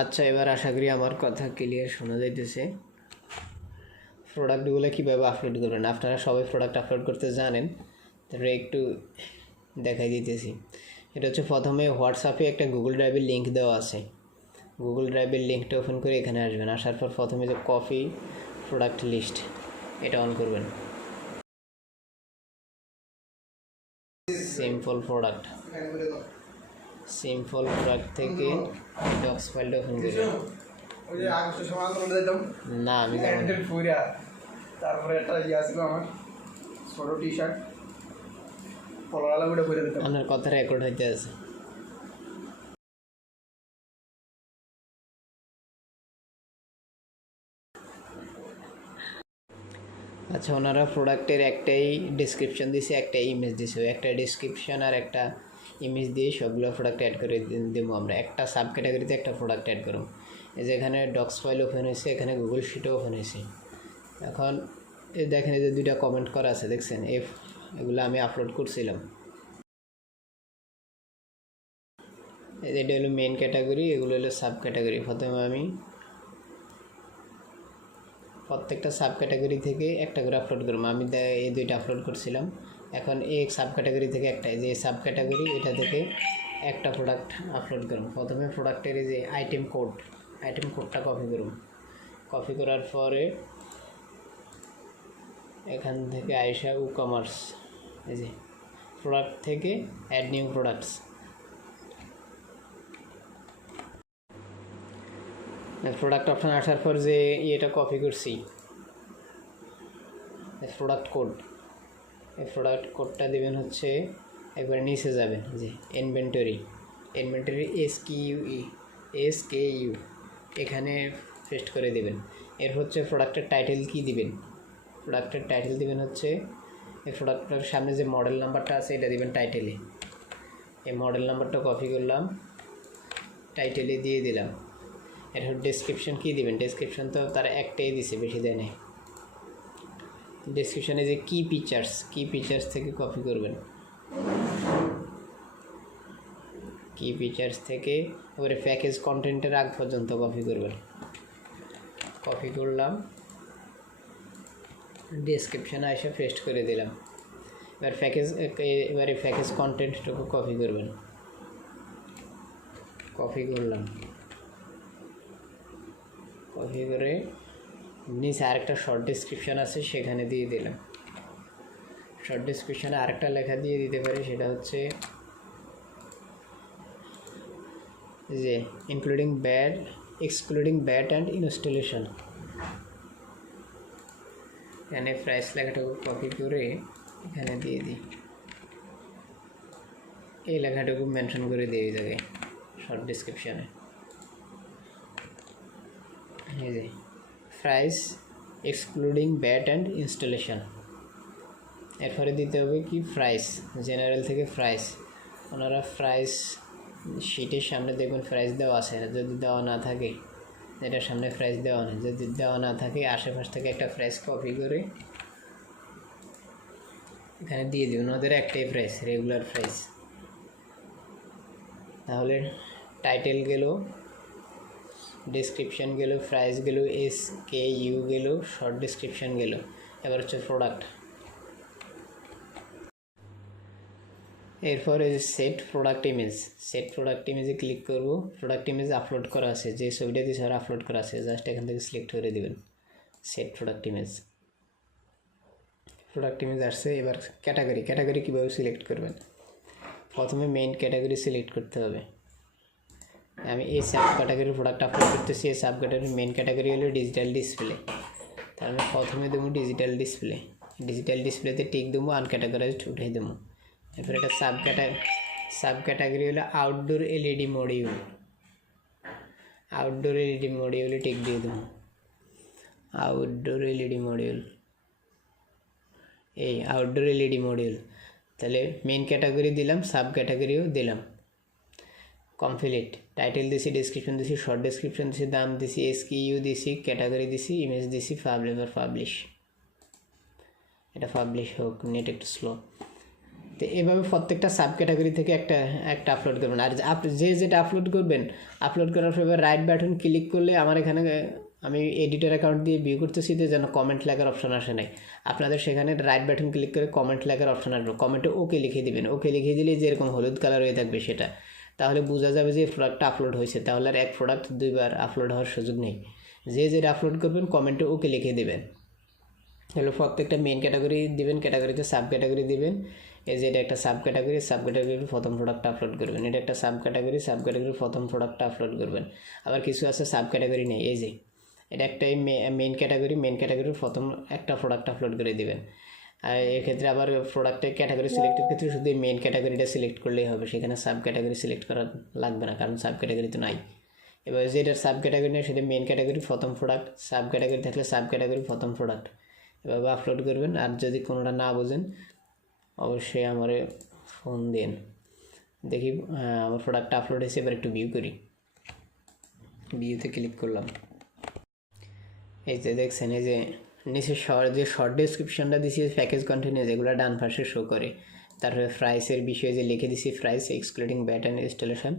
আচ্ছা, এবার আশা করি আমার কথা ক্লিয়ার শোনা যাইতেছে। প্রোডাক্টগুলো কীভাবে আপলোড করবেন, আপনারা সবাই প্রোডাক্ট আপলোড করতে জানেন, তারপরে একটু দেখাই দিতেছি। এটা হচ্ছে প্রথমে হোয়াটসঅ্যাপে একটা গুগল ড্রাইভের লিঙ্ক দেওয়া আছে। গুগল ড্রাইভের লিঙ্কটা ওপেন করে এখানে আসবেন। আসার পর প্রথমে যে কপি প্রোডাক্ট লিস্ট এটা অন করবেন। সিম্পল প্রোডাক্ট থেকে ডক্স ফাইলটা ওপেন করবেন। না, আমি তারপরে একটা ছিল আমার ছোট টি শার্ট আপনার কথা রেকর্ড হইতে আছে। আচ্ছা, ওনারা প্রোডাক্টের একটাই ডিসক্রিপশন দিছে, একটা ইমেজ দিছে। একটা ডিসক্রিপশন আর একটা ইমেজ দিয়ে সবগুলো প্রোডাক্ট অ্যাড করে দেবো আমরা। একটা সাব ক্যাটাগরিতে একটা প্রোডাক্ট অ্যাড করব। এই যে এখানে ডক্স ফাইল ওপেন হয়েছে, এখানে গুগল শিটও ওপেন হয়েছে। এখন এই দেখেন, এই যে দুইটা কমেন্ট করা আছে, দেখছেন? এগুলো আমি আপলোড করছিলাম। এটা হলো মেন ক্যাটাগরি, এগুলো হলো সাব ক্যাটাগরি। প্রথমে আমি প্রত্যেকটা সাব ক্যাটাগরি থেকে একটা করে আপলোড করবো। আমি এই দুইটা আপলোড করছিলাম। এখন এই সাব ক্যাটাগরি থেকে একটা, যে সাব ক্যাটাগরি এটা থেকে একটা প্রোডাক্ট আপলোড করুন। প্রথমে প্রোডাক্টের যে আইটেম কোডটা কপি করুন। কপি করার পরে এখান থেকে আইসা কমার্স, এই যে প্রোডাক্ট থেকে add new products, product option আসার পর যে এটা কপি করছি প্রোডাক্ট কোড, এই প্রোডাক্ট কোডটা দেবেন হচ্ছে একবার নিচে যাবেন, যে ইনভেন্টরি SKU এখানে পেস্ট করে দেবেন। এর হচ্ছে প্রোডাক্টের টাইটেল কি দিবেন, প্রোডাক্টের টাইটেল দিবেন হচ্ছে এই প্রোডাক্টের সামনে যে মডেল নাম্বারটা আছে এটা দিবেন টাইটেলে। এই মডেল নাম্বারটা কপি করলাম, টাইটেলে দিয়ে দিলাম। এর ডেসক্রিপশন কী দিবেন, ডেসক্রিপশন তো তারা একটাই দিছে, বেশি দেয় নাই। ডেসক্রিপশনে যে কি ফিচার্স থেকে কপি করবেন, কি ফিচার্স থেকে এবারে প্যাকেজ কন্টেন্টের আগ পর্যন্ত কপি করবেন। কপি করলাম, ডেসক্রিপশনে এসে পেস্ট করে দিলাম। এবারে প্যাকেজ কন্টেন্টটুকু কপি করবেন। কপি করলাম, কপি করে নিচে আরেকটা শর্ট ডেসক্রিপশান আছে সেখানে দিয়ে দিলাম। শর্ট ডেসক্রিপশানে আরেকটা লেখা দিয়ে দিতে পারি, সেটা হচ্ছে যে এক্সক্লুডিং ব্যাট অ্যান্ড ইনস্টলেশন। এখানে প্রাইস লেখাটুকু কপি করে এখানে দিয়ে দিই, এই লেখাটুকু মেনশন করে দিয়ে এই জায়গায় শর্ট ডেসক্রিপশানে। এই যে price excluding bat and installation. এরপরে দিতে হবে কি প্রাইস, জেনারেল থেকে প্রাইস। ওনারা প্রাইস শিটের সামনে দেখবেন প্রাইস দেওয়া আছে, যদি দেওয়া না থাকে, এটার সামনে প্রাইস দেওয়া নেই, যদি দেওয়া না থাকে আশেপাশ থেকে একটা প্রাইস কপি করে এখানে দিয়ে দিবেন। ওদের একটাই প্রাইস, রেগুলার প্রাইস। তাহলে টাইটেল গেল, ডেসক্রিপশন গেল, প্রাইস গেল, SKU গেল, শর্ট ডেসক্রিপশন গেল। এবার হচ্ছে প্রোডাক্ট। এরপরে সেট প্রোডাক্ট ইমেজে ক্লিক করব। প্রোডাক্ট ইমেজ আপলোড করা আছে, যে ছবিটা দিয়েছে আর আপলোড করা আছে, জাস্ট এখান থেকে সিলেক্ট করে দেবেন সেট প্রোডাক্ট ইমেজ আসছে। এবার ক্যাটাগরি কীভাবে সিলেক্ট করবেন, প্রথমে মেইন ক্যাটাগরি সিলেক্ট করতে হবে। আমি এই সাব ক্যাটাগরির প্রোডাক্ট আপলোড করতেছি। এই সাব ক্যাটাগরির মেইন ক্যাটাগরি হলো ডিজিটাল ডিসপ্লে। তাহলে প্রথমে দেবো ডিজিটাল ডিসপ্লেতে টিক দেবো, আনক্যাটাগরাইজড উঠে দেবো। এরপর একটা সাব ক্যাটাগরি হলো আউটডোর এলইডি মডিউলে টিক দিয়ে দেবো। Outdoor LED module. তাহলে মেইন ক্যাটাগরি দিলাম, সাব ক্যাটাগরিও দিলাম। কমপ্লিট। টাইটেল দিছি, ডেসক্রিপশন দিছি, শর্ট ডেসক্রিপশন দিছি, দাম দিছি, SKU দিছি, ক্যাটাগরি দিছি, ইমেজ দিছি, পাবলিশ। এটা পাবলিশ হোক, নেট একটু স্লো। তো এভাবে প্রত্যেকটা সাব ক্যাটাগরি থেকে একটা একটা আপলোড করবেন। আর যে যেটা আপলোড করবেন, আপলোড করার পর রাইট বাটন ক্লিক করলে আমার এখানে আমি এডিটর অ্যাকাউন্ট দিয়ে ভিউ করতেছি তো যেন কমেন্ট লেখার অপশন আসে নাই, আপনাদের সেখানে রাইট বাটন ক্লিক করে কমেন্ট লেখার অপশন আসবে, কমেন্টে ওকে লিখে দিবেন। ওকে লিখে দিলে যেরকম হলুদ কালার হয়ে থাকবে সেটা, তাহলে বোঝা যাবে যে প্রোডাক্টটা আপলোড হয়েছে। তাহলে আর এক প্রোডাক্ট দুইবার আপলোড হওয়ার সুযোগ নেই। যে যেটা আপলোড করবেন কমেন্টে ওকে লিখে দেবেন। হলো প্রত্যেকটা মেইন ক্যাটাগরি দিবেন, ক্যাটাগরিতে সাব ক্যাটাগরি দিবেন। এই যে এটা একটা সাব ক্যাটাগরি, সাব ক্যাটাগরির প্রথম প্রোডাক্ট আপলোড করবেন। এটা একটা সাব ক্যাটাগরি, সাব ক্যাটাগরির প্রথম প্রোডাক্টটা আপলোড করবেন। আবার কিছু আছে সাব ক্যাটাগরি নেই, এই যে এটা একটাই মেইন ক্যাটাগরি, মেইন ক্যাটাগরির প্রথম একটা প্রোডাক্ট আপলোড করে দিবেন। আর এক্ষেত্রে আবার প্রোডাক্টের ক্যাটাগরি সিলেক্টের ক্ষেত্রে শুধু মেইন ক্যাটাগরিটা সিলেক্ট করলেই হবে, সেখানে সাব ক্যাটাগরি সিলেক্ট করা লাগবে না, কারণ সাব ক্যাটাগরি তো নাই। এবার যেটার সাব ক্যাটাগরি নেই সেটা মেইন ক্যাটাগরি প্রথম প্রোডাক্ট, সাব ক্যাটাগরি থাকলে সাব ক্যাটাগরি প্রথম প্রোডাক্ট, এভাবে আপলোড করবেন। আর যদি কোনোটা না বোঝেন অবশ্যই আমারে ফোন দিন। দেখি আমার প্রোডাক্টটা আপলোড হয়েছে, এবার একটু ভিউ করি। ভিউতে ক্লিক করলাম, এই যে দেখছেন এই যে নিচে যে শর্ট ডিসক্রিপশনটা দিছি প্যাকেজ কন্টিনিউ, যেগুলো ডান পাশে শো করে। তারপরে প্রাইসের বিষয়ে যে লিখে দিছি price excluding bat and installation,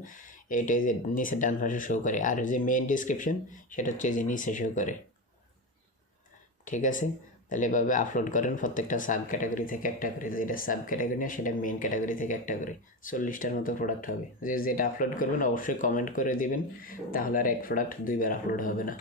এইটাই যে নিচে ডান পাশে শো করে। আর যে মেইন ডিসক্রিপশন সেটা হচ্ছে যে নিচে শো করে। ঠিক আছে, তাহলে এভাবে আপলোড করেন প্রত্যেকটা সাব ক্যাটাগরি থেকে একটা করে। যেটা সাব ক্যাটাগরি না সেটা মেইন ক্যাটাগরি থেকে একটা করে, 40টার মতো প্রোডাক্ট হবে। যে যেটা আপলোড করবেন অবশ্যই কমেন্ট করে দিবেন, তাহলে আর এক প্রোডাক্ট দুইবার আপলোড হবে না।